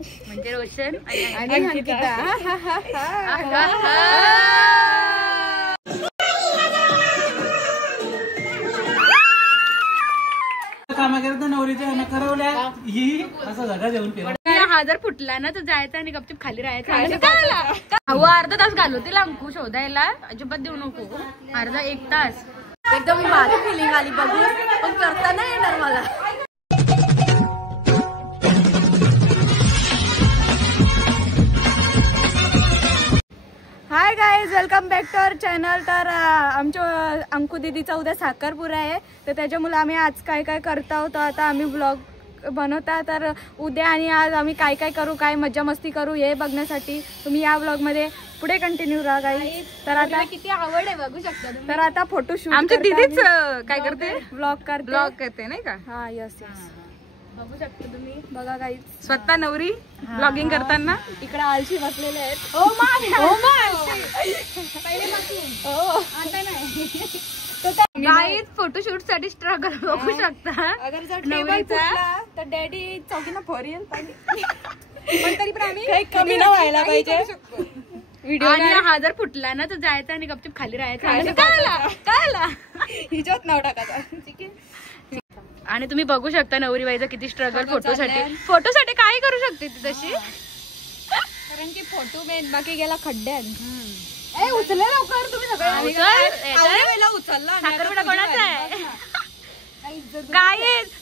म्हणजे रोशन आणि अंकिता. कामा करता नवरीच्या करवल्या ही असं जागा देऊन फिरा. हा जर फुटला ना तर जायचं आणि गपचूप खाली राहायचं. अर्धा तास घालू तिला अंकू शोधायला. अजिबात देऊ नको. अर्धा 1 तास. एकदम भारी फिलिंग आली बघून, पण करता नाही येणार मला. Hi guys, welcome back to our channel. तर आमच्या अंकू दीदीचा उद्या साखरपुडा आहे, तर त्याच्यामुळे आम्ही आज काय काय करत आहोत. आता आम्ही ब्लॉग बनवता, तर उद्या आणि आज आम्ही काय काय करू, काय मज्जा मस्ती करू हे बघण्यासाठी तुम्ही या ब्लॉग मध्ये पुढे कंटिन्यू राहा गाईज. तर आता किती आवड आहे बघू शकता. तर आता फोटोशूट आमच्या दीदीच काय करते, ब्लॉग करते नाही का. हा यस यस, बघू शकता तुम्ही. बघा गाईज, स्वतः नवरी ब्लॉगिंग करताना इकडे आळशी बसलेले आहेत. गाईज फोटोशूट साठी स्ट्रगल बघू शकता. अगर जर टेबल फुटला तर डॅडी चौकीनं फोरियल पाहिजे, पण तरी पण आम्ही कमी न व्हायला पाहिजे. व्हिडिओ हा जर फुटला ना तर जायचं आणि गपचूप खाली राहायचं. काय हिच्यात नाव टाकायचं. ठीक आहे. आणि तुम्ही बघू शकता नवरी बाईचा किती स्ट्रगल फोटोसाठी काय करू शकते ती तशी, कारण की फोटो मेन बाकी गेला खड्ड्यात. उचलले लवकर तुम्ही सगळं. उचलला साखरपुडा कोणाचा आहे. काय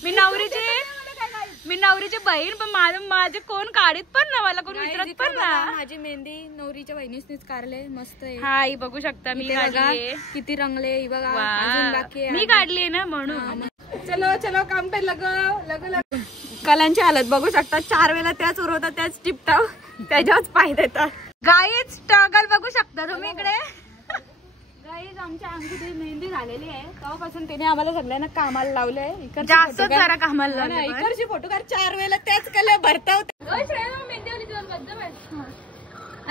मी नवरीची बहीण, पण माझे कोण काढीत पण ना, मला कोण विचारत पण ना. माझी मेहंदी नवरीच्या बहिणीच काढले. मस्त आहे. हा ही बघू शकता मी काढली. किती रंगले ही बघा. अजून बाकी मी काढली ना म्हणून. चलो चलो काम पे लगो. कलांची हालत बघू शकता. 4 वेळा त्याच उरवतात, त्याच टिपटाव, त्याच्याच पाय देतात. गाईज स्ट्रगल बघू शकता तुम्ही इकडे. गाईज आमच्या अंगठी मेहंदी झालेली आहे, तेव्हापासून तिने आम्हाला सगळ्यांना कामाला लावलंय. जास्त जरा कामाला इकडची फोटोकार 4 वेळेला त्याच कल्या भरता.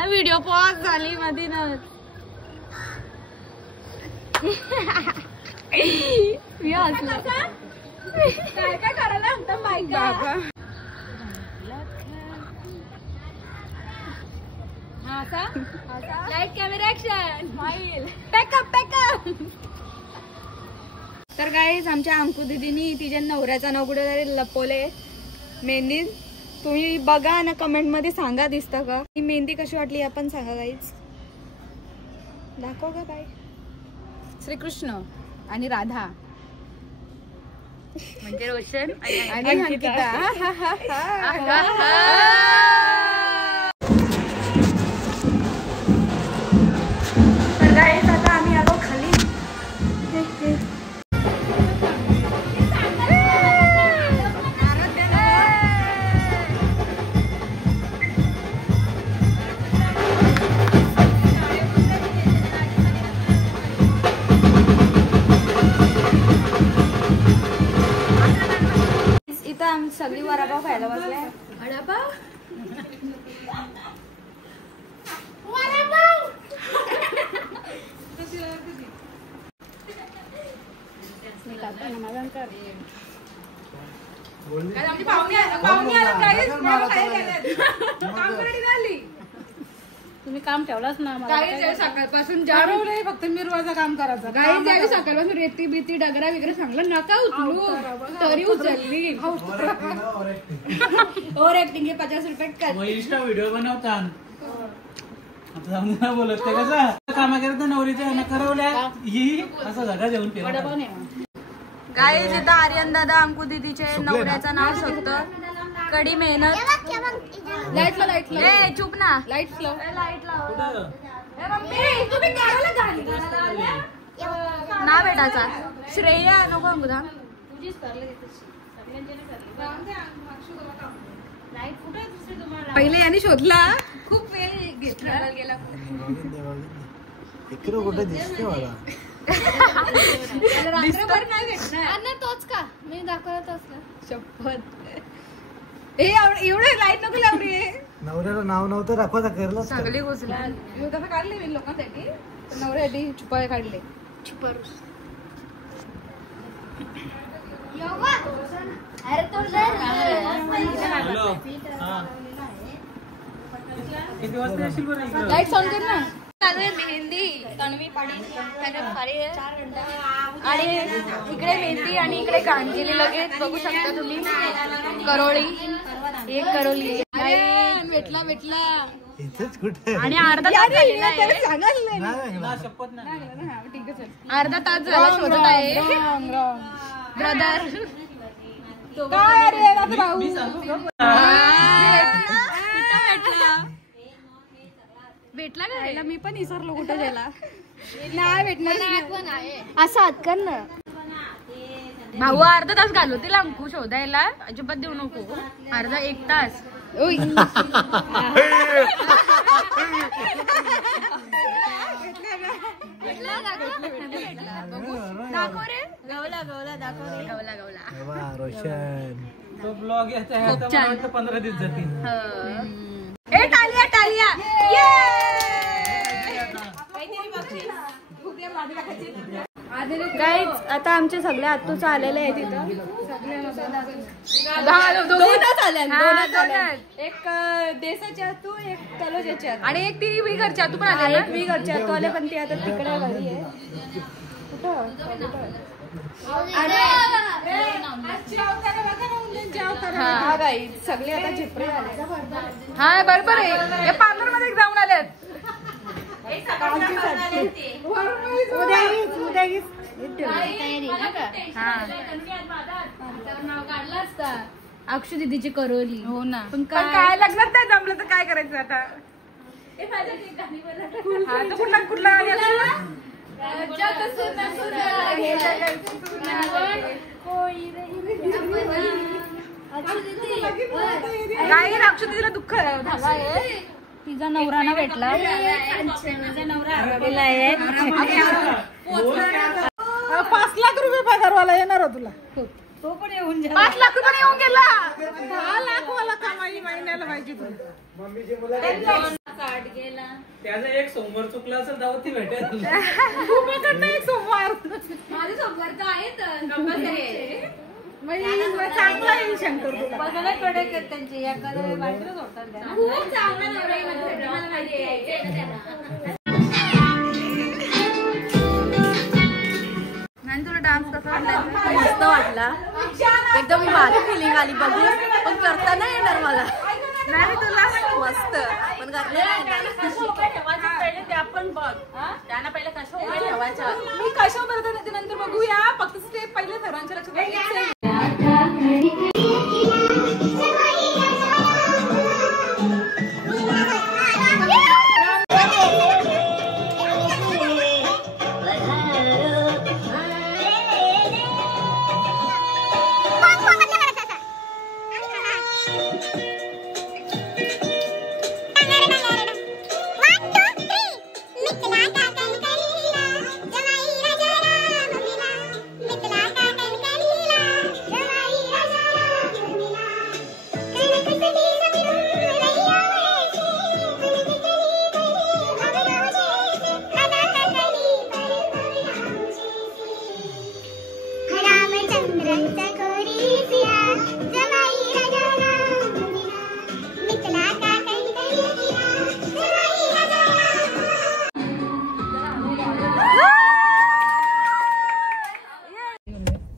व्हिडिओ पॉज झाली मध्ये ना. मी हसलो. काय करायला म्हणतात बायका. Light camera action. पॅकअप. तर गाईज आमच्या अंकू दीदीनी तिच्या नवऱ्याचा नाव कुठेतरी लपवले मेहंदी. तुम्ही बघा ना, कमेंट मध्ये सांगा दिसतं का. ही मेहंदी कशी वाटली आपण सांगा गाईज. दाखव का बाई. श्रीकृष्ण आणि राधा म्हणजे रोशन आणि अंकिता. तर गाईज आता आम्ही आलो खाली. इथं आम्ही सगळी वडापाव खायला बसलाय. वडापाव तुम्ही काम ठेवलाच ना. सकाळपासून फक्त मिरवाचं काम करायचं. काही सकाळपासून रेती बीती डगरा वगैरे सांगलं नका उचलू, तरी उचलली. ओव्हर ऍक्टिंग 50 रुपये. इंस्टा व्हिडिओ बनवतात. आता बोलत ते कसं कामा करता नवरीच्या करवल्या ही असं जागा देऊन फिरा. गाईज इथं आर्यन दादा अंकू दीदीचे नवऱ्याचं नाव शोधतं. कडी मेहनत. लाईट ए चुप ना. लाईट ना भेटायचा. श्रेया नको अंकुदा. पहिले यांनी शोधला, खूप वेळ घेतला गेला. इकडे कुठे दिसते मला. रात्रभर नाही भेटणार. तोच का मी दाखवत असला. शपथ. एवढे लाईट नको लावली. नवऱ्याला नाव नव्हतं दाखवता करलं. सगळी घुसला. कसं काढले मी लोकांसाठी, नवऱ्यासाठी छुपाळे काढले. किती वाजता येशील बरं इकडं? लाईट ऑन कर ना. चालू आहे मेहंदी. तन्वी पाडी आणि इकडे मेहंदी आणि इकडे गांजली लगेच बघू शकता तुम्ही. करोळी एक करोळी भेटला भेटला इथेच कुठे आणि अर्धा तास झालेला आहे. शपथ नाही. अर्धा तास झाला शोधत आहे ब्रदर. काय रे आता भाऊ भेटला का? मी पण विसरलो कुठे गेला. नाही भेटणार असं हात कर ना. भाऊ अर्धा तास घालवतील अंकू शोधायला. अजिबात देऊ नको. अर्धा एक तास. दाखव रे. गवला गवला दाखव रे. गवला गवला रोशन तो ब्लॉग याचा आहे आता मला वाटतं 15 दिवस जातील. ए टालिया टालिया. गाईज आता आमचे सगळे आत्तूच आलेले आहेत इथं. एक देसाचे आतू एक तलोजाचे आतू आणि एक ती घरच्या तू पण आले एक मी घरचे आतू आले पण ती आता तिकडे घरी आहे. हा गाईज सगळे आता झिपरे आले. हा बरोबर आहे. हे पार्लर मध्ये जाऊन आलेत. अक्षु दीदीची करोली. हो ना. पण काय लग्नात नाही जमलं तर काय करायचं आता. हा, तर कुठला कुठला गाणी असतो? नाही अक्षु दीदीला दुःख झाला आहे. तिचा नवरा ना भेटला. 5 लाख रुपये पगारवाला येणार हो तुला. तो पण येऊन 5 लाख रुपये येऊन गेला. 10 लाख वाला कमाई महिन्याला पाहिजे तुला. त्याचा एक सोमवार चुकला असेल तेव्हा ती भेटेल. एक सोमवार माझे सोमवार तर आहेत. चांगला येईल शंकर तुला. त्यांची एखादं बाहेरच होतात. खूप चांगला नवरा आहे माझा. मला माहिती आहे. तुला डान्स कसा वाटला? मस्त वाटला. एकदम भारी फिलिंग आली बघून. पण करता नाही येणार मला. नाही तुला मस्त पण करता नाही येणार. पहिले ते आपण बघ. त्यांना पहिले कशा उभे ठेवायच्या. मी कशा करते नंतर बघूया. फक्त स्टेप पहिले सर्वांच्या लक्षात.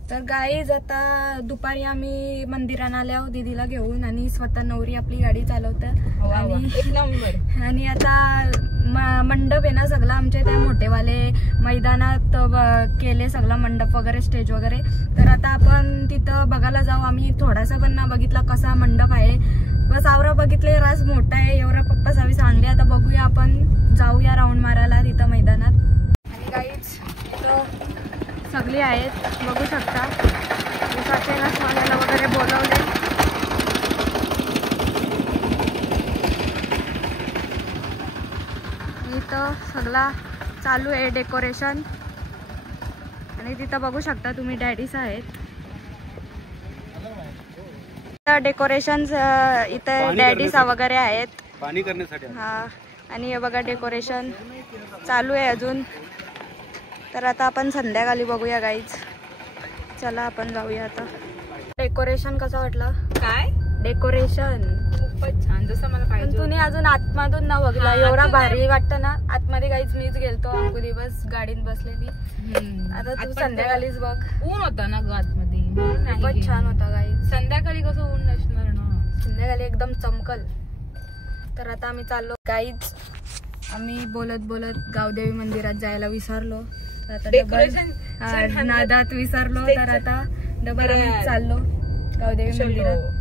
तर गाईज आता दुपारी आम्ही मंदिरात आल्या दीदीला घेऊन आणि स्वतः नवरी आपली गाडी चालवतं. आणि आता मंडप आहे ना सगळा आमच्या त्या मोठेवाले मैदानात केले सगळा मंडप वगैरे स्टेज वगैरे. तर आता आपण तिथं बघायला जाऊ. आम्ही थोडासा पण ना बघितला कसा मंडप आहे. बस आवरा बघितले रास मोठा आहे एवढा पप्पा सावी सांगले. आता बघूया आपण जाऊया राऊंड मारायला तिथं मैदानात. आणि गाईज सगळी आहेत बघू शकता. उसाचे नसवाल्याला वगैरे बोलवले. इथं सगळा चालू आहे डेकोरेशन. आणि तिथं बघू शकता तुम्ही डॅडीज आहेत. डेकोरेशन इथं डॅडीज वगैरे आहेत पाणी करण्यासाठी. हा आणि हे बघा डेकोरेशन चालू आहे अजून. तर आता आपण संध्याकाळी बघूया गाईज. चला आपण जाऊया आता. डेकोरेशन कसं वाटलं? काय डेकोरेशन खूपच छान जसं मला पण पाहिजे तुम्ही अजून आतमधून ना बघला एवढा भारी वाटतं ना आतमध्ये काहीच मीच गेलतो अंकू दिवस गाडीत बसलेली आता तू संध्याकाळीच बघ ऊन होता ना ग आतमध्ये म्हणून नाही खूपच गेली. छान होता गाईज संध्याकाळी कसं ऊन नसणार ना संध्याकाळी एकदम चमकल तर आता आम्ही चाललो गाईज आम्ही बोलत बोलत गावदेवी मंदिरात जायला विसरलो तर आता डबल नादात विसरलो तर आता डबल आम्ही चाललो गावदेवी मंदिरात